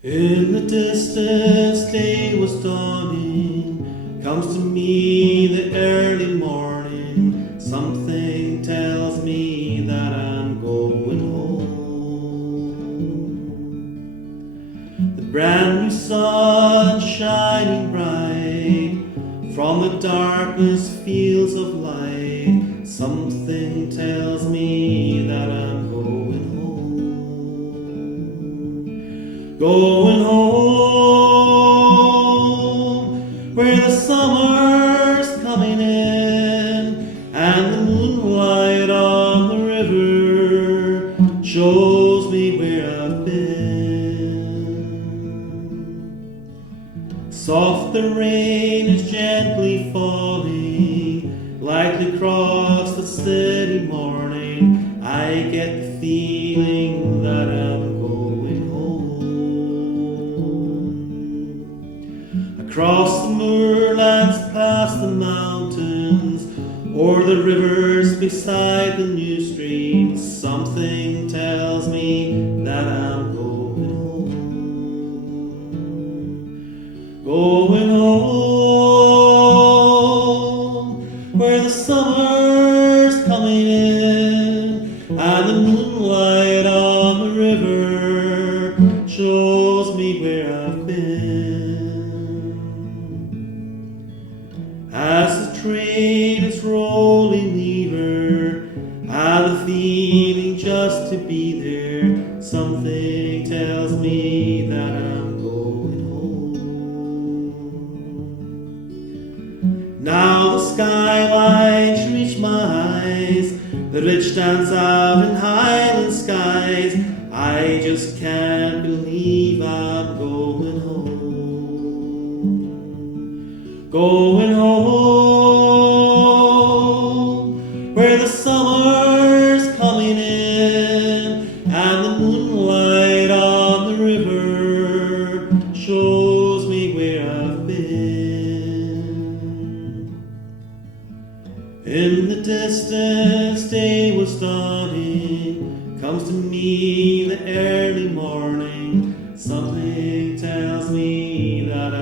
In the distance, day was dawning. Comes to me the early morning. Something tells me that I'm going home. The brand new sun shining bright from the darkness, fields of light. Something tells me that I'm going home. Going home, where the summer's coming in, and the moonlight on the river shows me where I've been. Soft the rain is gently falling, lightly across the steady morning. I get the feeling that I'm going home. Across the moorlands, past the mountains, o'er the rivers beside the new streams, something tells me that I'm going home. Going home, where the summer's coming in, and the moonlight on the river shows me where I've been. As the train is rolling nearer, and the feeling just to be there, something tells me that I'm going home. Now the skylights reach my eyes, the ridge stands out in highland skies. I just can't believe I'm going home. Going home, where the summer's coming in, and the moonlight on the river shows me where I've been. In the distance, day was dawning. Comes to me the early morning. Something tells me that